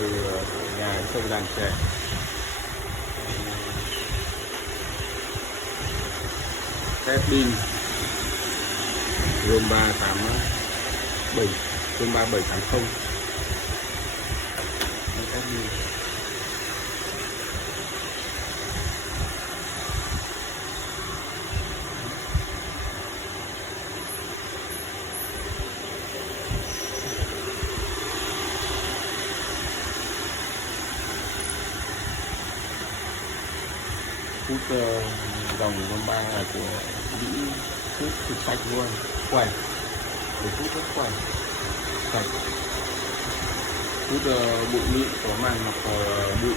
từ nhà đến sông đàn trẻ. Tép pin Rom 387 Rom 3780 tép pin. Hút dòng Rom 3 là của Mỹ, hút cực sạch luôn, khỏe, để hút rất khỏe, sạch, hút bụi mịn có màng hoặc bụi